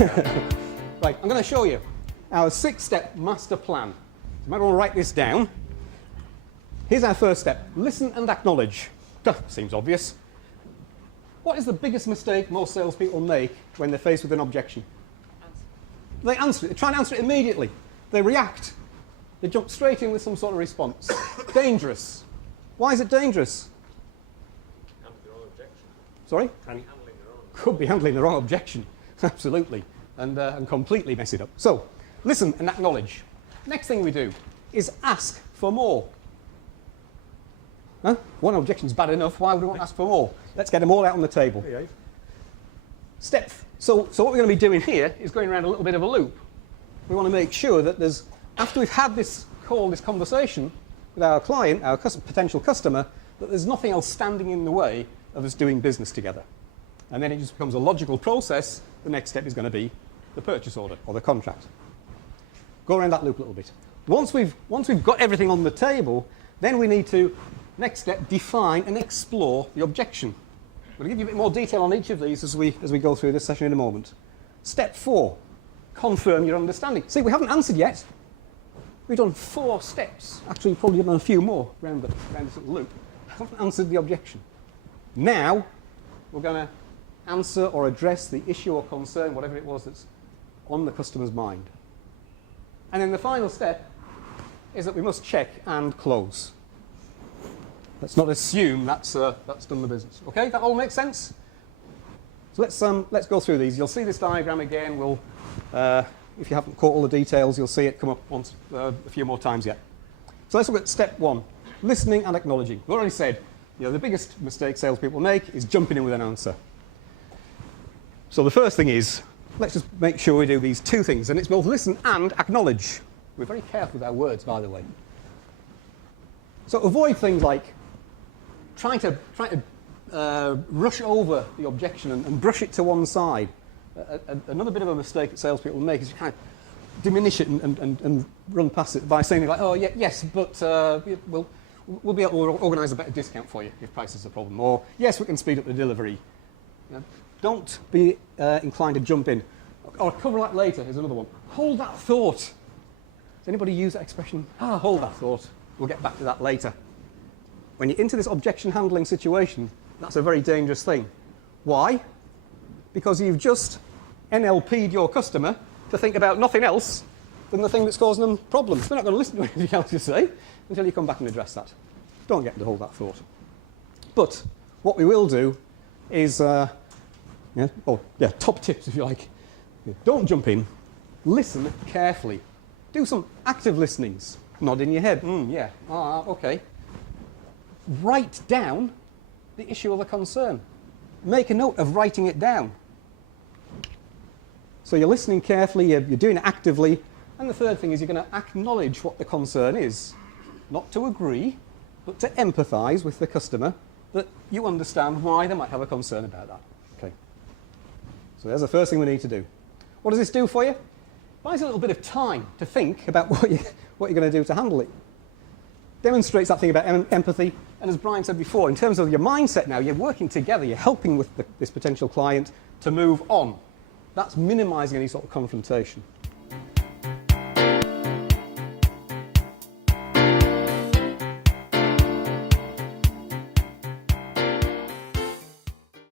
Right, I'm going to show you our 6-step master plan. You might want to write this down. Here's our first step. Listen and acknowledge. Seems obvious. What is the biggest mistake most salespeople make when they're faced with an objection? They answer it. They try and answer it immediately. They react. They jump straight in with some sort of response. Dangerous. Why is it dangerous? Handling the wrong objection. Sorry? Could be handling the wrong objection. Could be handling the wrong objection. Absolutely. And completely mess it up. So, listen and acknowledge. Next thing we do is ask for more. Huh? One objection's bad enough. Why would we want to ask for more? Let's get them all out on the table. So what we're going to be doing here is going around a little bit of a loop. We want to make sure that there's, after we've had this call, this conversation with our client, our potential customer, that there's nothing else standing in the way of us doing business together. And then it just becomes a logical process. The next step is going to be the purchase order or the contract. Go around that loop a little bit. Once we've got everything on the table, then we need to, next step, define and explore the objection. I'm going to give you a bit more detail on each of these as we go through this session in a moment. Step 4, confirm your understanding. See, we haven't answered yet. We've done 4 steps. Actually, we've probably done a few more around this little loop. Haven't answered the objection. Now, we're going to answer or address the issue or concern, whatever it was that's on the customer's mind. And then the final step is that we must check and close. Let's not assume that's done the business. Okay, that all makes sense? So let's go through these. You'll see this diagram again. We'll, if you haven't caught all the details, you'll see it come up once, a few more times yet. So let's look at step 1, listening and acknowledging. We've already said, the biggest mistake salespeople make is jumping in with an answer. So the first thing is, let's just make sure we do these 2 things, and it's both listen and acknowledge. We're very careful with our words, by the way. So avoid things like trying to rush over the objection and brush it to one side. Another bit of a mistake that salespeople make is you kind of diminish it and run past it by saying like, oh yeah, yes, but we'll be able to organise a better discount for you if price is a problem. Or yes, we can speed up the delivery. Don't be inclined to jump in. Or cover that later is another one. Hold that thought. Does anybody use that expression? Hold that thought. We'll get back to that later. When you're into this objection handling situation, that's a very dangerous thing. Why? Because you've just NLP'd your customer to think about nothing else than the thing that's causing them problems. They're not going to listen to anything else you say until you come back and address that. Don't get to hold that thought. But what we will do is, top tips if you like. Don't jump in. Listen carefully. Do some active listenings. Nod in your head. Yeah. Okay. Write down the issue or the concern. Make a note of writing it down. So you're listening carefully, you're doing it actively, and the third thing is you're going to acknowledge what the concern is. Not to agree, but to empathise with the customer that you understand why they might have a concern about that. Okay. So there's the first thing we need to do. What does this do for you? Buys a little bit of time to think about what you're going to do to handle it. Demonstrates that thing about empathy, and as Brian said before, in terms of your mindset now, you're working together, you're helping with this potential client to move on. That's minimising any sort of confrontation.